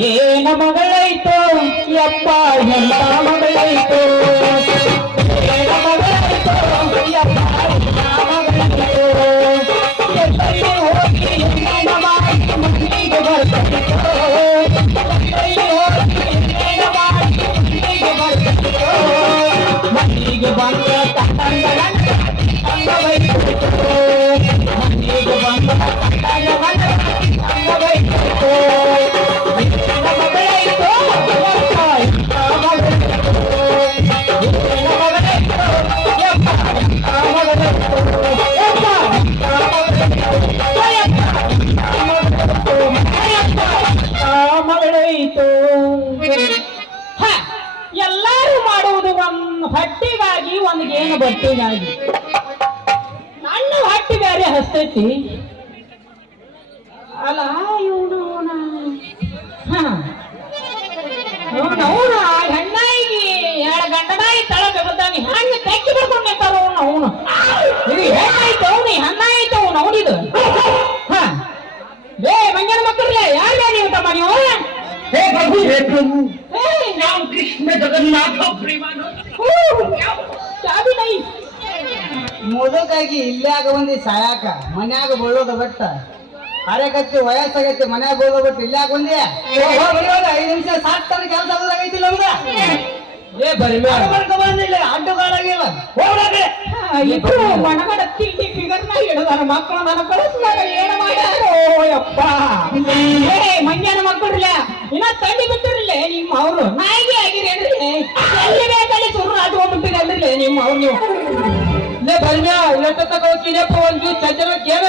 ಏನ ಮಗಳೈತೋ ಯಪ್ಪ ಎಂತ ಮಗಳೈತೋ ಏನ ಮಗಳೈತೋ ಯಪ್ಪ ಎಂತ ಮಗಳೈತೋ ಎಲ್ಲಿ ಹೋಗಿ ಏನ ಮಾಡಿ ಮುಂದಿಗೆ ಬರ್ತೈತೋ ಎಲ್ಲಿ ಹೋಗಿ ಏನ ಮಾಡಿ ಮುಂದಿಗೆ ಬರ್ತೈತೋ ಮನೆಗೆ ಬಂದ ತಂದ ಅಂಗವೈತೋ ಮನೆಗೆ ಬಂದ ಅಂಗವೈತೋ ಎಲ್ಲರೂ ಮಾಡುವುದು ಒಂದು ಹೊಟ್ಟಿಗಾಗಿ ಒಂದು ಏನು ಬಟ್ಟೆಗಾಗಿ ನನ್ನ ಹೊಟ್ಟಿ ಬೇರೆ ಹಸ್ತೈತಿ ಅಲ್ಲ ಇವನು ಅವನು ಗಂಡಾಯಿಗೆ ಎರಡು ಗಂಡನಾಯಿ ತಳ ಬೆಗದಾನಿ ಹಂಗೆ ತೆಕ್ಕಿ ಬರ್ಕೊಂಡು ನಿಂತಾರ ಅವನು ಇದು ಹೆಣ್ಣಾಯ್ತು ಅವನಿ ಹಣ್ಣಾಯ್ತು ಅವನು ಅವನಿದು ಬೇ ಮಂಗನ ಮಕ್ಕಳೇ ಯಾರು ನೀವು ತಮ್ಮ ನೀವು ನಾವು ಕೃಷ್ಣ ಜಗನ್ನಾಥ ಮುದುಕಾಗಿ ಇಲ್ಲಾಗ ಬಂದಿ ಸಾಯಾಕ ಮನ್ಯಾಗ ಬೀಳೋದ ಬಟ್ಟ ಅರೆಗತ್ತಿ ವಯಸ್ಸಾಗೈತಿ ಮನ್ಯಾಗ ಬೀಳೋದ ಬಿಟ್ಟು ಇಲ್ಲಾಗ ಬಂದಿ 5 ನಿಮಿಷ ಸಾಕ್ತಾನೆ ಕೆಲಸ ಆಗೋದಾಗೈತಿಲ್ಲ ನಮ್ದ ಬಂದಿಲ್ಲ ಅಡ್ಡುಗಾಲಾಗಿಲ್ಲ ಇಬ್ರು ಮಣಗಡ ತಿಂಡಿ ಫಿಗರ್ನ ಹಿಡಿದಾರ ಮಕ್ಕಳು ನನ್ನ ಕಳಿಸಿದಾಗ ಏನು ಮಾಡ್ಯಾರೋ ಯಪ್ಪ ಮಂಗ್ಯನ ಮಕ್ಕಳಿಲ್ಲ ಇನ್ನ ತಂಡಿ ಬಿಟ್ಟಿರ್ಲಿ ನಿಮ್ಮ ಅವ್ರು ನಾಯಿಗೆ ಆಗಿರೇನ್ರಿ ಎಲ್ಲಿ ಬೇಕಲ್ಲಿ ಸುರು ಆಟ್ಕೊಂಡ್ಬಿಟ್ಟಿರಲ್ರಿ ನಿಮ್ಮ ಅವ್ರು ನೀವು ಬರ್ಮ್ಯಾ ಇಲ್ಲಟ್ಟ ತಗೋತೀನಪ್ಪ ಒಂದು ಚಂಚಲಕ್ಕೇನ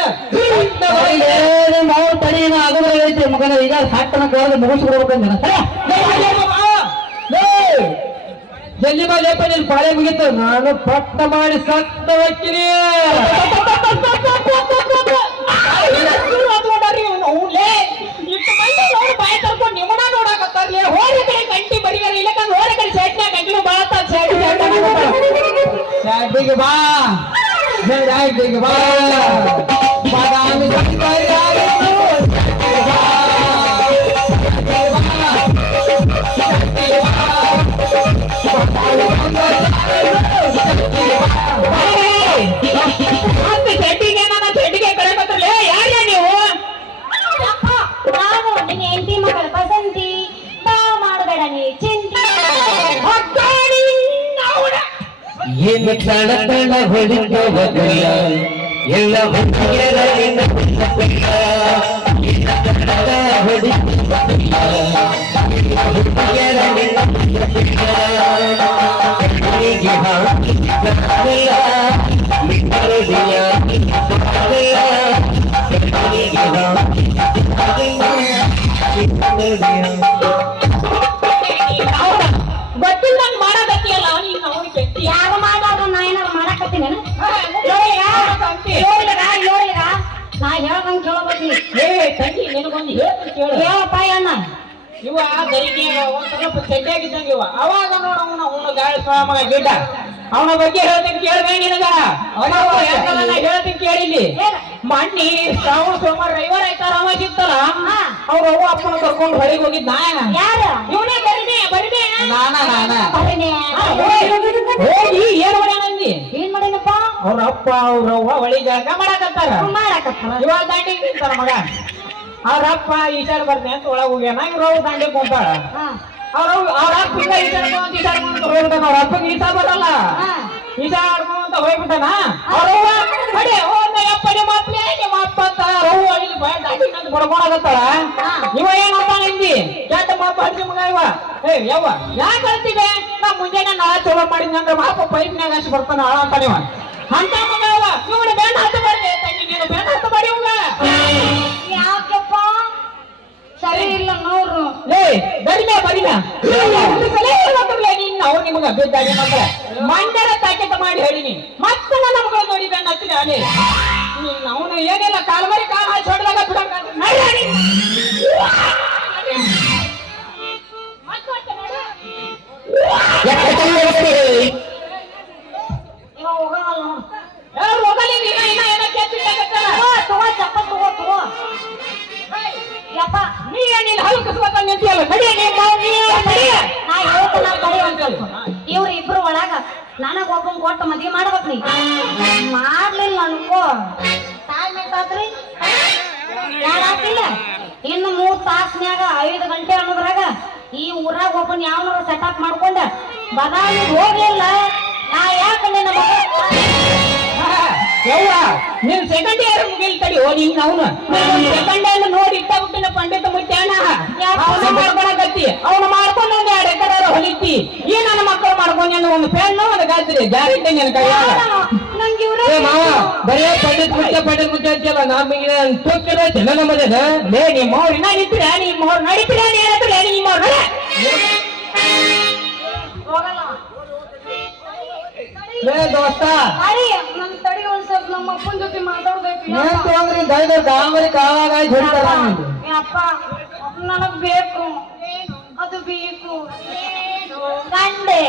ನಾವು ತಡಿನ ಆಗೋದಾಗೈತಿ ಮಗನ ಈಗ ಸಾಕ್ತಾನ ಕೋರದ ಮುಗಿಸ್ಬಿಡ್ಬೇಕಂದ ಜಲ್ದಿ ಬಾಲೇಪ ನೀನು ಪಾಳೆ ಮುಗಿತು ನಾನು ಪಟ್ಟ ಮಾಡಿ ಸತ್ತ ಹೋಗ್ತೀನಿ ಬಾಯಿ ಕರ್ಕೊಂಡು ನಿಮ್ಮನ ನೋಡಕತ್ತಾರ್ಲಿ ಹೋದ ಕಡೆ ಕಂಟಿ ಬರಿಗಾರ ಇಲ್ಲಕಂದ್ರೆ ಹೋದ ಕಡೆ ಸೈಟ್ನಾಗ ಕಂಟಿನೂ ಬಾಳತ್ತ ಶಾಟಿಗೆ ಬಾ ಶಾಟಿಗೆ ಬಾ ಬಾದಾಮಿ ಚೆಟ್ಟಿಗೆ ನನ್ನ ಚೆಟ್ಟಿಗೆ ಕಳೆಕತ್ತಲ್ಲ ಯಾರ್ಯ ನೀವು ನಾನು ನಿನ್ನ ಹೆಂಡತಿ ಮಗಳ ಬಸಂತಿ ಬಾ ಮಾಡಬೇಡ ನೀ ಚಿಂತೆ ಏನು ತಡ ತಡ ಹೊಡಿತವಲ್ಲ ಎಲ್ಲ ಹುಡುಗಿಯರ ಗೊತ್ತಿಲ್ಲ ನಂಗೆ ಮಾಡಕತ್ತಿಯಲ್ಲ ನೀನು ಅವನು ಕೆಟ್ಟಿ ಯಾರು ಮಾಡಾಗ ನಾ ಏನಾರು ಮಾಡಕತ್ತೀನಿ ನಾ ಹೇಳ್ದಂಗೆ ಕೇಳಬೇಕು ತಂಗಿ ನಿನಗೊಂದು ಹೇಳ್ತೀನಿ ಕೇಳು ಹೇಳಪ್ಪ ಅಣ್ಣ ಇವ ದರಿಗೆ ಒಂದ್ ಸ್ವಲ್ಪ ಚೆಡ್ಡಾಗಿದ್ದಂಗ ಇವ ಅವಾಗ ನೋಡ ಅವನು ಗಾಳಿ ಮಗ ಗಿಡ್ಡ ಅವನ ಬಗ್ಗೆ ಹೇಳ್ತೀನಿ ಕೇಳ್ಬೇಡಿ ನಿನಗ ಹೇಳ್ತೀನಿ ಕೇಳಿಲಿ ಮಣ್ಣಿ ಶ್ರಾವಣ ಸೋಮವಾರ ರವಿವಾರ ಆಯ್ತಾರ ಅವ ಸಿಗ್ತಲ್ಲ ಅವ್ರ ಅವ್ವ ಅಪ್ಪನ ಕರ್ಕೊಂಡು ಹೊಳಿಗೆ ಹೋಗಿದ್ದ ಯಾರು ಇವನೇ ಬರಿದೆ ಹೋಗಿ ಏನ್ ಮಾಡ್ಯಾನಂದಿ ಏನ್ ಮಾಡೇನಪ್ಪ ಅವ್ರ ಅಪ್ಪ ಅವ್ರ ಅವ್ವ ಹೊಳಿಗೆ ಹಂಗ ಮಾಡಕತ್ತಾರ ಮಾಡಕತ್ತಾರ ಇವಾಗ ದಾಂಡಿಗೆ ನಿಂತಾರ ಮಗ ಅವ್ರ ಅಪ್ಪ ಈಸಾಡ್ ಬರ್ತೀನಿ ಅಂತ ಒಳಗೆ ಹೋಗ್ಯಾನ ಇವ್ರ ಅವ್ವ ದಾಂಡಿ ಕುಂತಾಳ ಅವ್ರ ಅಪ್ಪ ಈಗ ಈಸಾಡ್ಕೊಂತ ಹೋಗ್ಬಿಟ್ಟಾನ ಅವ್ರ ಅಪ್ಪಗೆ ಈಸಾ ಬರಲ್ಲ ಈಸಾಡ್ಕೊಂತ ಹೋಗ್ಬಿಟ್ಟಾನ ಅವ್ರವ್ವ ಅಡೆ ಹೋದಪ್ಪ ನಿಮ್ಮ ಅಪ್ಪನೇ ನಿಮ್ಮ ಅಪ್ಪ ಅಂತ ಅವ್ವ ಇಲ್ಲಿ ದಾಂಡಿ ಅಂತ ಬಡ್ಕೊಳಕತ್ತಾಳ ಇವ ಏನಪ್ಪ ನಿಂದಿ ಕೆಟ್ಟ ಮಾಪ ಹಡ್ಸಿ ಮಗ ಇವ ಯವ್ವ ಯಾಕೆ ಹೇಳ್ತೀವಿ ನಾ ಮುಂಜಾನೆ ನಾಳೆ ಚಲೋ ಮಾಡಿದ್ನಿ ಅಂದ್ರೆ ಮಾಪ ಪೈಪ್ನ್ಯಾಗ ಹಚ್ಚಿ ಬರ್ತಾನ ಹಾಳ ಅಂತ ನೀವ ಅಂತ ಮಗ ಇವ ಇವ್ನು ಬೇಡ ಹತ್ತು ಬರ್ಲಿ ತಂಗಿ ನೀನು ಬೇಡ ಹತ್ತು ಬರಿ ಇವಾಗ ಯಾಕಪ್ಪ ಸರಿ ಇಲ್ಲ ನೋಡ್ರು ಬರಿಮೆ ನೀನು ಅವ್ರು ನಿಮಗ ಬಿದ್ದಾಗಿ ಮಕ್ಕಳ ಮಂಡಲ ತಾಕೀತು ಮಾಡಿ ಹೇಳಿನಿ ಮತ್ತೆ ನನ್ನ ಮಗಳು ನೋಡಿ ಬೇಡ ಹತ್ತಿನ ಅಲ್ಲಿ ಅವನು ಏನಿಲ್ಲ ಕಾಲ್ಮರಿ ಕಾಲ್ ಹಾಕಿ ಹೊಡೆದಾಗ ಬಿಡಂಗ ಹೋಗಲಿ ನೀನ ಏನೋ ತಗೋ ಚಪ್ಪ ತಗೋ ಯಪ್ಪ ನೀ ಏನಿಲ್ಲ ಹಲ್ಕಸ್ಬೇಕ ನಿಂತಿಯಲ್ಲ ನಡಿ ನಿಮ್ಮ ನಾ ಹೇಳ್ತಾನ ತಡಿ ಒಂದ್ ಸ್ವಲ್ಪ ಇವ್ರ ಇಬ್ರು ಒಳಗ ನನಗ ಒಬ್ಬನ್ ಕೊಟ್ಟು ಮದ್ವಿ ಮಾಡ್ಬೇಕ್ ನೀ ಮಾಡ್ಲಿಲ್ಲ ಅನ್ಕೋ ಟೈಮ್ ಎಷ್ಟಾತ್ರಿ ಯಾರಾತಿಲ್ಲ ಇನ್ನು 3 ತಾಸ್ನ್ಯಾಗ 5 ಗಂಟೆ ಅನ್ನೋದ್ರಾಗ ಈ ಊರಾಗ ಒಬ್ಬನ್ ಯಾವನಾರ ಸೆಟಪ್ ಮಾಡ್ಕೊಂಡ ಬದಾಮಿ ಹೋಗ್ಲಿಲ್ಲ ನಾ ಯಾಕೆ ನಿನ್ನ ಯವ್ವ ನೀನ್ ಸೆಕೆಂಡ್ ಇಯರ್ ಮುಗಿಲ್ ತಡಿ ಓ ನೀನ್ ಅವನು ಸೆಕೆಂಡ್ ಇಯರ್ ನೋಡಿ ಇಟ್ಟಾಬಿಟ್ಟಿನ ಪಂಡಿತ ಮುತ್ಯಾನ ಅವನ ಮಾಡ್ಕೊಳಕತ್ತಿ ಅವನು ಮಾಡ್ಕೊಂಡು ಒಂದ್ 2 ಎಕರೆ ಹೊಲಿತಿ ಈ ನನ್ನ ಮಕ್ಕಳು ಮಾಡ್ಕೊಂಡು ಒಂದು ಪೆಣ್ಣು ಒಂದು ಗಾಜ್ರಿ ಜಾರಿಟ್ಟೆ ನಿನ್ ಕೈಯಾಗ ನಂಗೆ ಇವ್ರ ಏ ಮಾವ ಬರೇ ಪಂಡಿತ್ ಮುಚ್ಚ ಅಂತೀಯಲ್ಲ ನಮಗೆ ತೂಕಿರ ಜನ ನಮ್ಮದೇನ ಲೇ ನಿಮ್ಮ ಅವ್ರು ಇನ್ನ ನಿಂತಿರ ನಿಮ್ಮ ಅವ್ರು ನಡೀತಿರ ಹೇಳ್ತಿರ ನಿಮ್ಮ ಅವ್ರು ಹೋಗಲ್ಲ ಲೇ ದೋಸ್ತ ಅರಿ ನನ್ ತಡಿ ಒಂದ್ ಸ್ವಲ್ಪ ನಮ್ಮ ಅಪ್ಪನ ಜೊತೆ ಮಾತಾಡ್ಬೇಕು ಏನ್ ತೊಗೊಂಡ್ರಿ ದೈದ ದಾಮರಿ ಕಾವಾಗ ಹೊಡಿತಾರ ನಿಮ್ಗೆ ಅಪ್ಪ ನನಗ್ ಬೇಕು ಅದು ಬೇಕು ಗಂಡೆ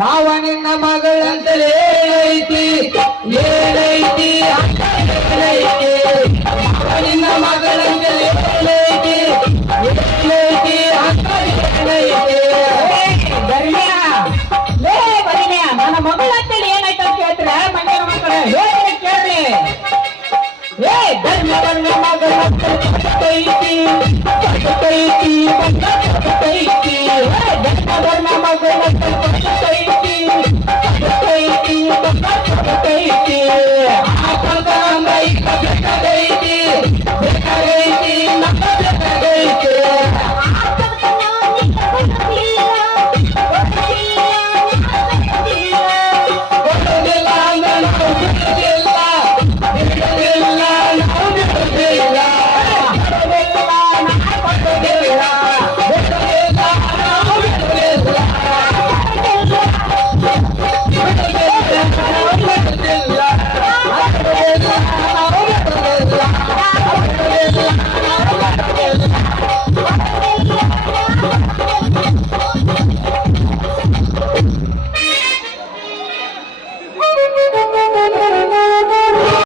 ಮಾವ ನಿನ್ನ ಮಗಳಂತಲೇ ಐತಿ ಏನೈತಿ ಮಾವ ನಿನ್ನ ಮಗಳಂತಲೇ